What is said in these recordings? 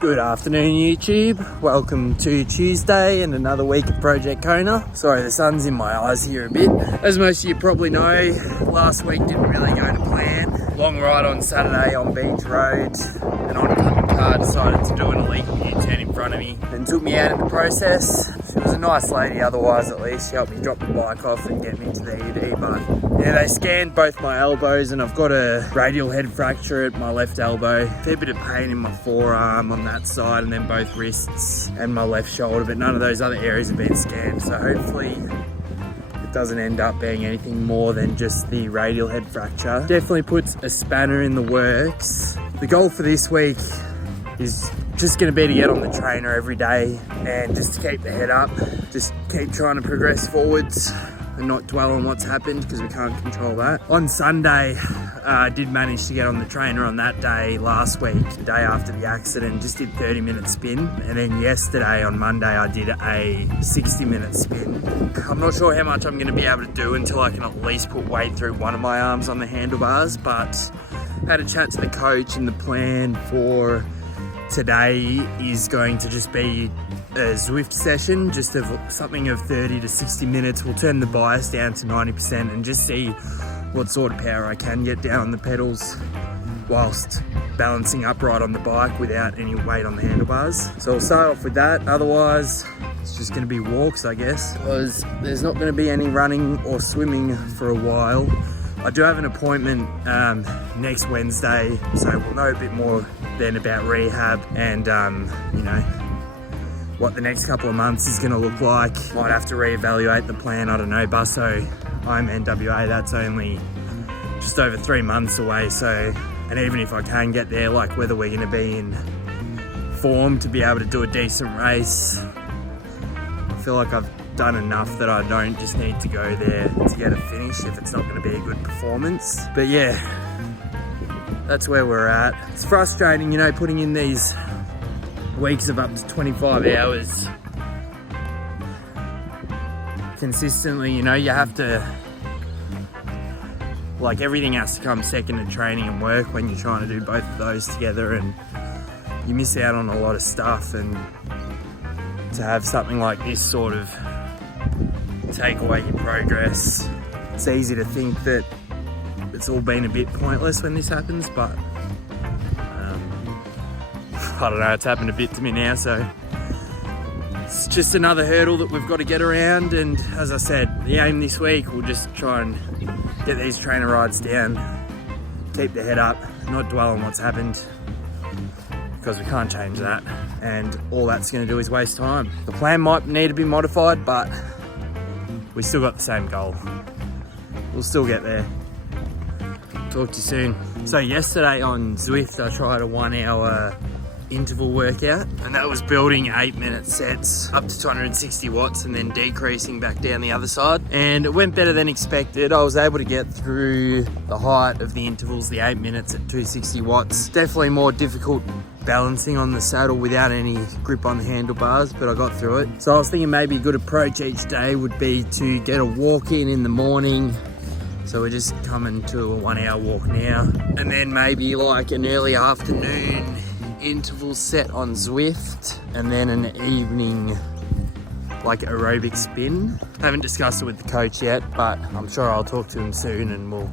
Good afternoon, YouTube. Welcome to Tuesday and another week of Project Kona. Sorry, the sun's in my eyes here a bit. As most of you probably know, last week didn't really go to plan. Long ride on Saturday on Beach Road. An oncoming car decided to do an illegal U-turn in front of me and took me out in the process. She was a nice lady otherwise, at least. She helped me drop the bike off and get me to the ED, but yeah, they scanned both my elbows and I've got a radial head fracture at my left elbow. A fair bit of pain in my forearm on that side and then both wrists and my left shoulder, but none of those other areas have been scanned. So hopefully it doesn't end up being anything more than just the radial head fracture. Definitely puts a spanner in the works. The goal for this week is just going to be to get on the trainer every day and just to keep the head up, just keep trying to progress forwards and not dwell on what's happened because we can't control that. On Sunday, I did manage to get on the trainer on that day last week, the day after the accident, just did 30-minute spin. And then yesterday on Monday, I did a 60-minute spin. I'm not sure how much I'm gonna be able to do until I can at least put weight through one of my arms on the handlebars, but I had a chat to the coach and the plan for today is going to just be a Zwift session, just of something of 30 to 60 minutes. We'll turn the bias down to 90% and just see what sort of power I can get down on the pedals whilst balancing upright on the bike without any weight on the handlebars. So we'll start off with that. Otherwise, it's just going to be walks, I guess, because there's not going to be any running or swimming for a while. I do have an appointment next Wednesday, so we'll know a bit more then about rehab and, you know, what the next couple of months is going to look like. Might have to reevaluate the plan, I don't know. Busso, Ironman WA, that's only just over 3 months away, so, and even if I can get there, like whether we're going to be in form to be able to do a decent race, I feel like I've done enough that I don't just need to go there to get a finish if it's not going to be a good performance. But yeah, that's where we're at. It's frustrating, you know, putting in these weeks of up to 25 hours consistently. You know, you have to, like, everything has to come second to training and work when you're trying to do both of those together, and you miss out on a lot of stuff. And to have something like this sort of take away your progress, it's easy to think that it's all been a bit pointless when this happens, but I don't know, it's happened a bit to me now, so it's just another hurdle that we've got to get around. And as I said, the aim this week, we'll just try and get these trainer rides down, keep the head up, not dwell on what's happened, because we can't change that, and all that's going to do is waste time. The plan might need to be modified, but we still got the same goal. We'll still get there. Talk to you soon. So yesterday on Zwift, I tried a 1 hour interval workout, and that was building 8-minute sets up to 260 watts and then decreasing back down the other side, and it went better than expected. I was able to get through the height of the intervals, the 8 minutes at 260 watts. Definitely more difficult balancing on the saddle without any grip on the handlebars, but I got through it. So I was thinking maybe a good approach each day would be to get a walk in the morning. So we're just coming to a 1 hour walk now, and then maybe like an early afternoon interval set on Zwift, and then an evening like aerobic spin. I haven't discussed it with the coach yet, but I'm sure I'll talk to him soon and we'll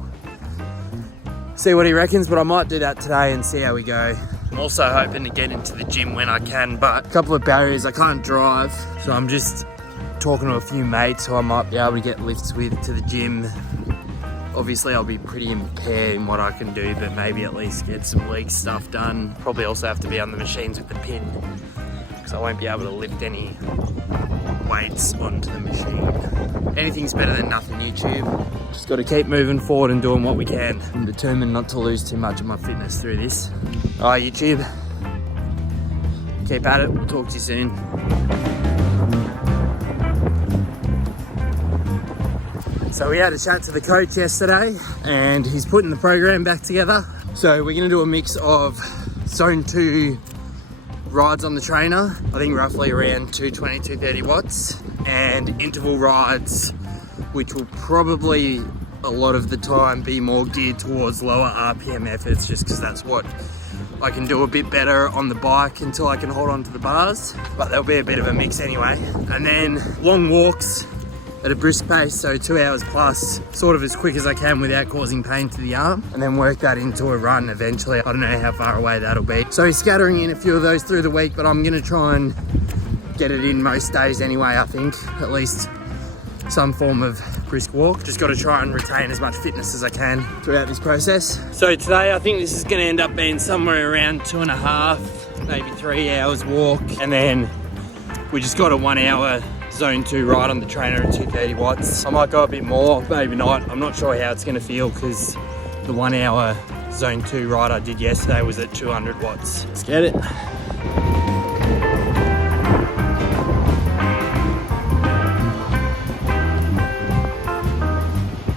see what he reckons. But I might do that today and see how we go. I'm also hoping to get into the gym when I can, but a couple of barriers, I can't drive, so I'm just talking to a few mates who I might be able to get lifts with to the gym. Obviously I'll be pretty impaired in what I can do, but maybe at least get some leg stuff done. Probably also have to be on the machines with the pin, because I won't be able to lift any weights onto the machine. Anything's better than nothing, YouTube. Just got to keep moving forward and doing what we can. I'm determined not to lose too much of my fitness through this. Alright, YouTube, keep at it. We'll talk to you soon. So we had a chat to the coach yesterday, and he's putting the program back together. So we're gonna do a mix of zone 2 rides on the trainer, I think roughly around 220, 230 watts, and interval rides, which will probably a lot of the time be more geared towards lower RPM efforts, just because that's what I can do a bit better on the bike until I can hold on to the bars, but there'll be a bit of a mix anyway. And then long walks at a brisk pace, so 2 hours plus, sort of as quick as I can without causing pain to the arm, and then work that into a run eventually. I don't know how far away that'll be. So scattering in a few of those through the week, but I'm gonna try and get it in most days anyway, I think. At least some form of brisk walk. Just got to try and retain as much fitness as I can throughout this process. So today I think this is going to end up being somewhere around 2.5, maybe 3 hours walk, and then we just got a 1 hour zone 2 ride on the trainer at 230 watts. I might go a bit more, maybe not. I'm not sure how it's going to feel because the 1 hour zone 2 ride I did yesterday was at 200 watts. Let's get it.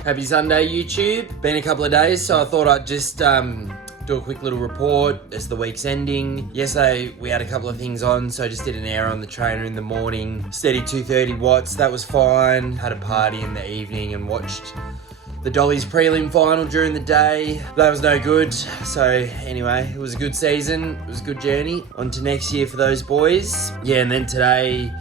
Happy Sunday, YouTube. Been a couple of days, so I thought I'd just do a quick little report as the week's ending. Yesterday, we had a couple of things on, so I just did an hour on the trainer in the morning. Steady 230 watts, that was fine. Had a party in the evening and watched the Dolly's prelim final during the day. That was no good. So anyway, it was a good season. It was a good journey. On to next year for those boys. Yeah, and then today,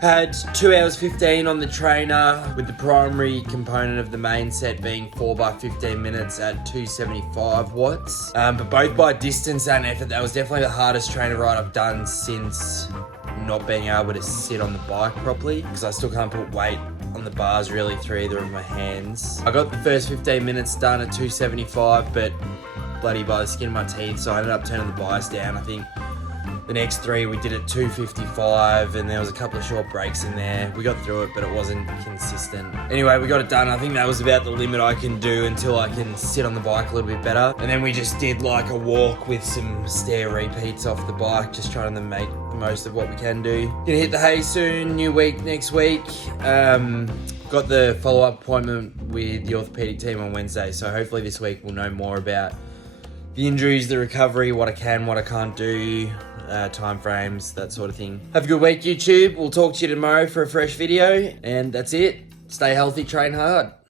had 2 hours 15 on the trainer with the primary component of the main set being 4 by 15 minutes at 275 watts. But both by distance and effort, that was definitely the hardest trainer ride I've done since not being able to sit on the bike properly, because I still can't put weight on the bars really through either of my hands. I got the first 15 minutes done at 275, but bloody by the skin of my teeth, so I ended up turning the bias down. I think the next 3 we did at 255, and there was a couple of short breaks in there. We got through it, but it wasn't consistent. Anyway, we got it done. I think that was about the limit I can do until I can sit on the bike a little bit better. And then we just did like a walk with some stair repeats off the bike, just trying to make the most of what we can do. Gonna hit the hay soon, new week next week. Got the follow-up appointment with the orthopedic team on Wednesday, so hopefully this week we'll know more about the injuries, the recovery, what I can, what I can't do, time frames, that sort of thing. Have a good week, YouTube. We'll talk to you tomorrow for a fresh video, and that's it. Stay healthy, train hard.